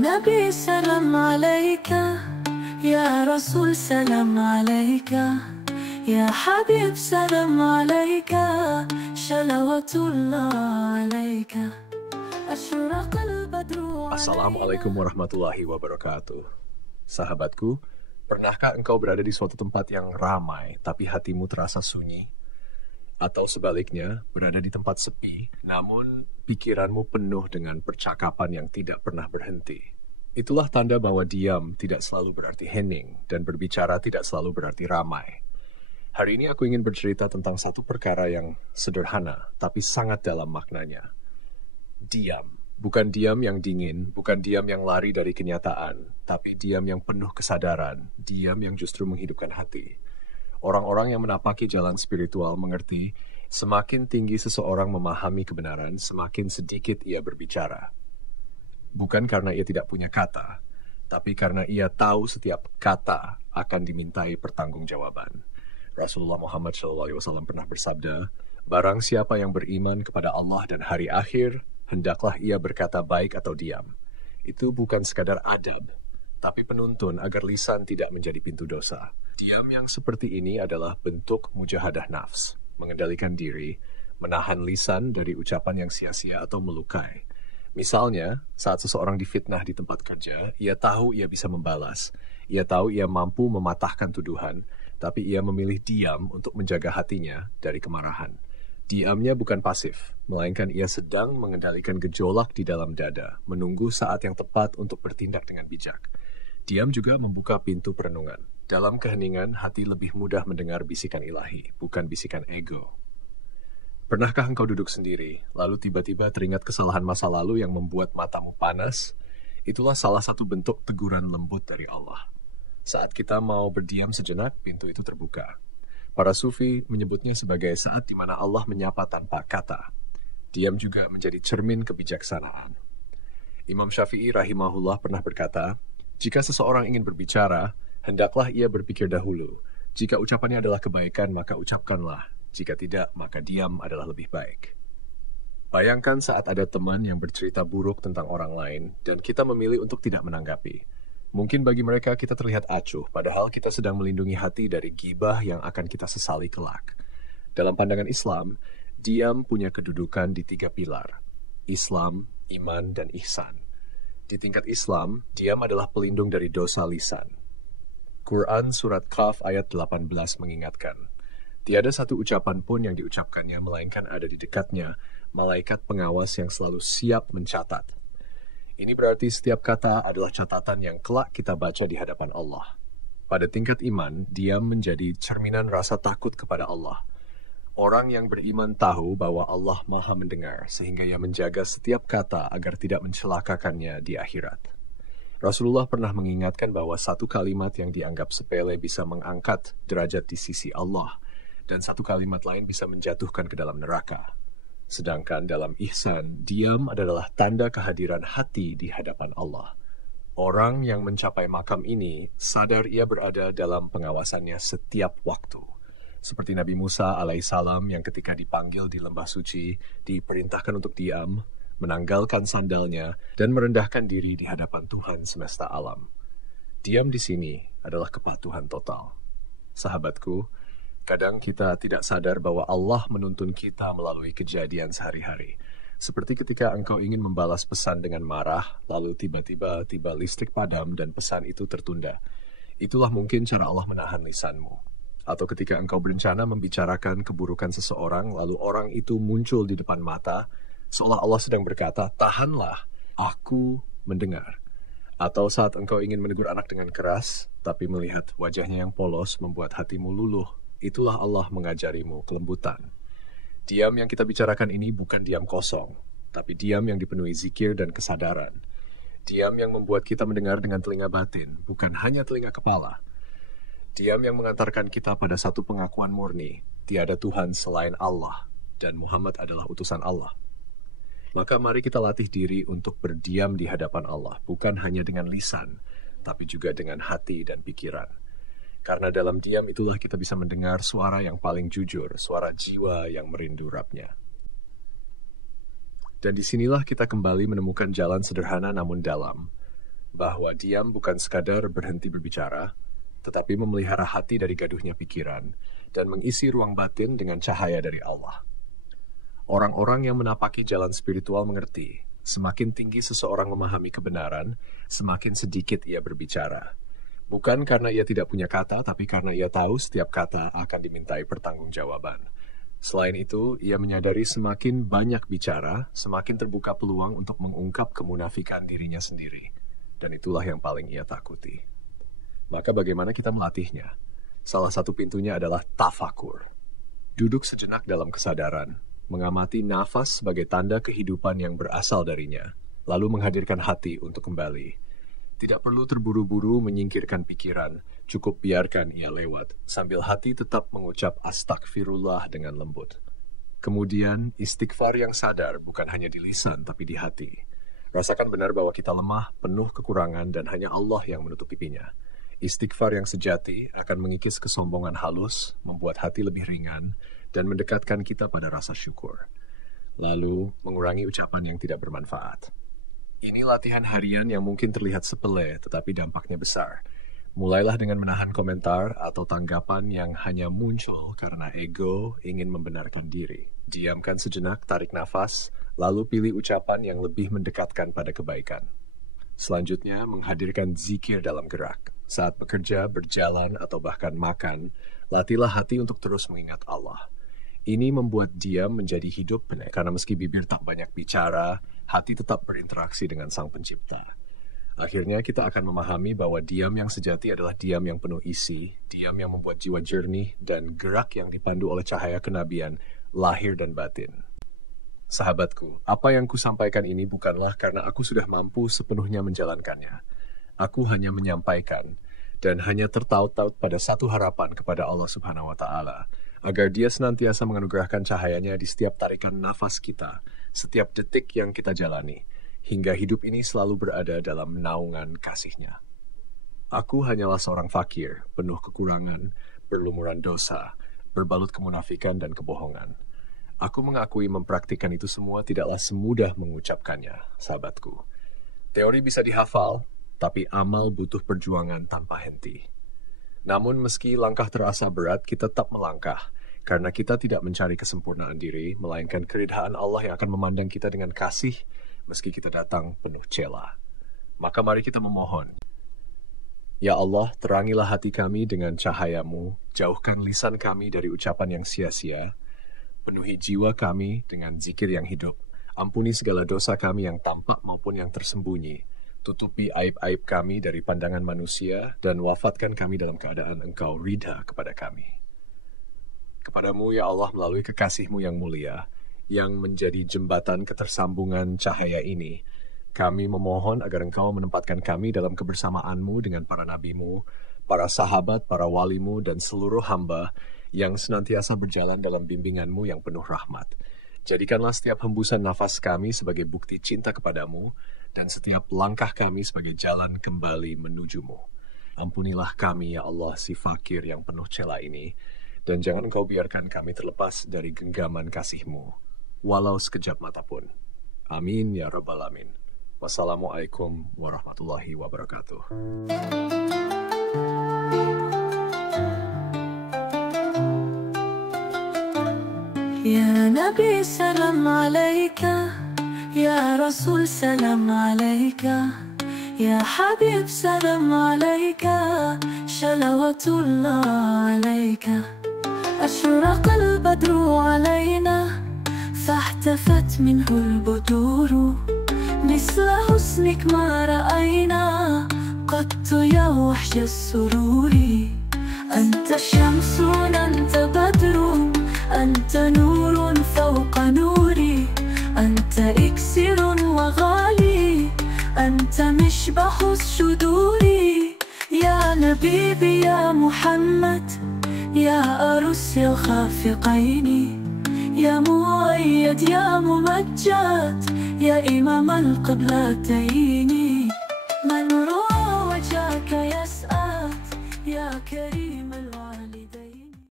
Nabi salam alaika, Ya Rasul salam alaika, Ya Habib salam alaika, Shalawatullah alaika. Asyraqal badru. Assalamualaikum warahmatullahi wabarakatuh. Sahabatku, pernahkah engkau berada di suatu tempat yang ramai tapi hatimu terasa sunyi? Atau sebaliknya, berada di tempat sepi, namun pikiranmu penuh dengan percakapan yang tidak pernah berhenti. Itulah tanda bahwa diam tidak selalu berarti hening, dan berbicara tidak selalu berarti ramai. Hari ini aku ingin bercerita tentang satu perkara yang sederhana, tapi sangat dalam maknanya. Diam. Bukan diam yang dingin, bukan diam yang lari dari kenyataan, tapi diam yang penuh kesadaran, diam yang justru menghidupkan hati. Orang-orang yang menapaki jalan spiritual mengerti, semakin tinggi seseorang memahami kebenaran, semakin sedikit ia berbicara. Bukan karena ia tidak punya kata, tapi karena ia tahu setiap kata akan dimintai pertanggungjawaban. Rasulullah Muhammad SAW pernah bersabda, "Barang siapa yang beriman kepada Allah dan hari akhir, hendaklah ia berkata baik atau diam." Itu bukan sekadar adab, tapi penuntun agar lisan tidak menjadi pintu dosa. Diam yang seperti ini adalah bentuk mujahadah nafs, mengendalikan diri, menahan lisan dari ucapan yang sia-sia atau melukai. Misalnya, saat seseorang difitnah di tempat kerja, ia tahu ia bisa membalas, ia tahu ia mampu mematahkan tuduhan, tapi ia memilih diam untuk menjaga hatinya dari kemarahan. Diamnya bukan pasif, melainkan ia sedang mengendalikan gejolak di dalam dada, menunggu saat yang tepat untuk bertindak dengan bijak. Diam juga membuka pintu perenungan. Dalam keheningan, hati lebih mudah mendengar bisikan ilahi, bukan bisikan ego. Pernahkah engkau duduk sendiri, lalu tiba-tiba teringat kesalahan masa lalu yang membuat matamu panas? Itulah salah satu bentuk teguran lembut dari Allah. Saat kita mau berdiam sejenak, pintu itu terbuka. Para sufi menyebutnya sebagai saat di mana Allah menyapa tanpa kata. Diam juga menjadi cermin kebijaksanaan. Imam Syafi'i rahimahullah pernah berkata, "Jika seseorang ingin berbicara, hendaklah ia berpikir dahulu. Jika ucapannya adalah kebaikan, maka ucapkanlah. Jika tidak, maka diam adalah lebih baik." Bayangkan saat ada teman yang bercerita buruk tentang orang lain, dan kita memilih untuk tidak menanggapi. Mungkin bagi mereka kita terlihat acuh, padahal kita sedang melindungi hati dari gibah yang akan kita sesali kelak. Dalam pandangan Islam, diam punya kedudukan di 3 pilar: Islam, iman, dan ihsan. Di tingkat Islam, diam adalah pelindung dari dosa lisan. Quran Surat Qaf ayat 18 mengingatkan, "Tiada satu ucapan pun yang diucapkannya, melainkan ada di dekatnya malaikat pengawas yang selalu siap mencatat." Ini berarti setiap kata adalah catatan yang kelak kita baca di hadapan Allah. Pada tingkat iman, diam menjadi cerminan rasa takut kepada Allah. Orang yang beriman tahu bahwa Allah Maha mendengar, sehingga ia menjaga setiap kata agar tidak mencelakakannya di akhirat. Rasulullah pernah mengingatkan bahwa satu kalimat yang dianggap sepele bisa mengangkat derajat di sisi Allah, dan satu kalimat lain bisa menjatuhkan ke dalam neraka. Sedangkan dalam ihsan, diam adalah tanda kehadiran hati di hadapan Allah. Orang yang mencapai makam ini sadar ia berada dalam pengawasannya setiap waktu. Seperti Nabi Musa alaihissalam yang ketika dipanggil di lembah suci, diperintahkan untuk diam, menanggalkan sandalnya, dan merendahkan diri di hadapan Tuhan semesta alam. Diam di sini adalah kepatuhan total. Sahabatku, kadang kita tidak sadar bahwa Allah menuntun kita melalui kejadian sehari-hari. Seperti ketika engkau ingin membalas pesan dengan marah, lalu tiba-tiba listrik padam dan pesan itu tertunda. Itulah mungkin cara Allah menahan lisanmu. Atau ketika engkau berencana membicarakan keburukan seseorang, lalu orang itu muncul di depan mata, seolah Allah sedang berkata, "Tahanlah, aku mendengar." Atau saat engkau ingin menegur anak dengan keras, tapi melihat wajahnya yang polos membuat hatimu luluh, itulah Allah mengajarimu kelembutan. Diam yang kita bicarakan ini bukan diam kosong, tapi diam yang dipenuhi zikir dan kesadaran. Diam yang membuat kita mendengar dengan telinga batin, bukan hanya telinga kepala. Diam yang mengantarkan kita pada satu pengakuan murni, tiada Tuhan selain Allah, dan Muhammad adalah utusan Allah. Maka mari kita latih diri untuk berdiam di hadapan Allah, bukan hanya dengan lisan, tapi juga dengan hati dan pikiran. Karena dalam diam itulah kita bisa mendengar suara yang paling jujur, suara jiwa yang merindu Rabb-Nya. Dan disinilah kita kembali menemukan jalan sederhana namun dalam. bahwa diam bukan sekadar berhenti berbicara, tetapi memelihara hati dari gaduhnya pikiran dan mengisi ruang batin dengan cahaya dari Allah. Orang-orang yang menapaki jalan spiritual mengerti, semakin tinggi seseorang memahami kebenaran, semakin sedikit ia berbicara. Bukan karena ia tidak punya kata, tapi karena ia tahu setiap kata akan dimintai pertanggungjawaban. Selain itu, ia menyadari semakin banyak bicara, semakin terbuka peluang untuk mengungkap kemunafikan dirinya sendiri. Dan itulah yang paling ia takuti. Maka bagaimana kita melatihnya? Salah satu pintunya adalah tafakur. Duduk sejenak dalam kesadaran, mengamati nafas sebagai tanda kehidupan yang berasal darinya, lalu menghadirkan hati untuk kembali. Tidak perlu terburu-buru menyingkirkan pikiran, cukup biarkan ia lewat, sambil hati tetap mengucap astagfirullah dengan lembut. Kemudian, istighfar yang sadar bukan hanya di lisan, tapi di hati. Rasakan benar bahwa kita lemah, penuh kekurangan, dan hanya Allah yang menutup pipinya. Istighfar yang sejati akan mengikis kesombongan halus, membuat hati lebih ringan, dan mendekatkan kita pada rasa syukur. Lalu, mengurangi ucapan yang tidak bermanfaat. Ini latihan harian yang mungkin terlihat sepele, tetapi dampaknya besar. Mulailah dengan menahan komentar atau tanggapan yang hanya muncul karena ego ingin membenarkan diri. Diamkan sejenak, tarik nafas, lalu pilih ucapan yang lebih mendekatkan pada kebaikan. Selanjutnya, menghadirkan zikir dalam gerak. Saat bekerja, berjalan, atau bahkan makan, latihlah hati untuk terus mengingat Allah. Ini membuat diam menjadi hidup, karena meski bibir tak banyak bicara, hati tetap berinteraksi dengan Sang Pencipta. Akhirnya kita akan memahami bahwa diam yang sejati adalah diam yang penuh isi, diam yang membuat jiwa jernih, dan gerak yang dipandu oleh cahaya kenabian, lahir dan batin. Sahabatku, apa yang kusampaikan ini bukanlah karena aku sudah mampu sepenuhnya menjalankannya. Aku hanya menyampaikan, dan hanya tertaut-taut pada satu harapan kepada Allah Subhanahu wa Ta'ala, agar Dia senantiasa menganugerahkan cahayanya di setiap tarikan nafas kita, setiap detik yang kita jalani, hingga hidup ini selalu berada dalam naungan kasih-Nya. Aku hanyalah seorang fakir, penuh kekurangan, berlumuran dosa, berbalut kemunafikan dan kebohongan. Aku mengakui mempraktikkan itu semua tidaklah semudah mengucapkannya, sahabatku. Teori bisa dihafal, tapi amal butuh perjuangan tanpa henti. Namun meski langkah terasa berat, kita tetap melangkah, karena kita tidak mencari kesempurnaan diri, melainkan keridhaan Allah yang akan memandang kita dengan kasih, meski kita datang penuh cela. Maka mari kita memohon. Ya Allah, terangilah hati kami dengan cahaya-Mu, jauhkan lisan kami dari ucapan yang sia-sia, penuhi jiwa kami dengan zikir yang hidup, ampuni segala dosa kami yang tampak maupun yang tersembunyi, tutupi aib-aib kami dari pandangan manusia, dan wafatkan kami dalam keadaan Engkau ridha kepada kami. Kepadamu, ya Allah, melalui kekasih-Mu yang mulia, yang menjadi jembatan ketersambungan cahaya ini, kami memohon agar Engkau menempatkan kami dalam kebersamaan-Mu dengan para nabi-Mu, para sahabat, para wali-Mu, dan seluruh hamba yang senantiasa berjalan dalam bimbingan-Mu yang penuh rahmat. Jadikanlah setiap hembusan nafas kami sebagai bukti cinta kepadamu, dan setiap langkah kami sebagai jalan kembali menuju-Mu. Ampunilah kami, ya Allah, si fakir yang penuh cela ini, dan jangan Engkau biarkan kami terlepas dari genggaman kasih-Mu, walau sekejap mata pun. Amin, ya Rabbal Alamin. Wassalamualaikum warahmatullahi wabarakatuh. Ya Nabi salam alaika, Ya Rasul salam alaika, Ya Habib salam alaika, Shalawatullah alaika. أشرق البدر علينا فاحتفت منه البدور مثل حسنك ما رأينا قط يا وحش السرور أنت شمس أنت بدر أنت نور فوق نوري أنت إكسر وغالي أنت مشبح الشدور يا نبيبي يا محمد يا أرس الخافقين يا مؤيد يا ممجد يا إمام القبلتين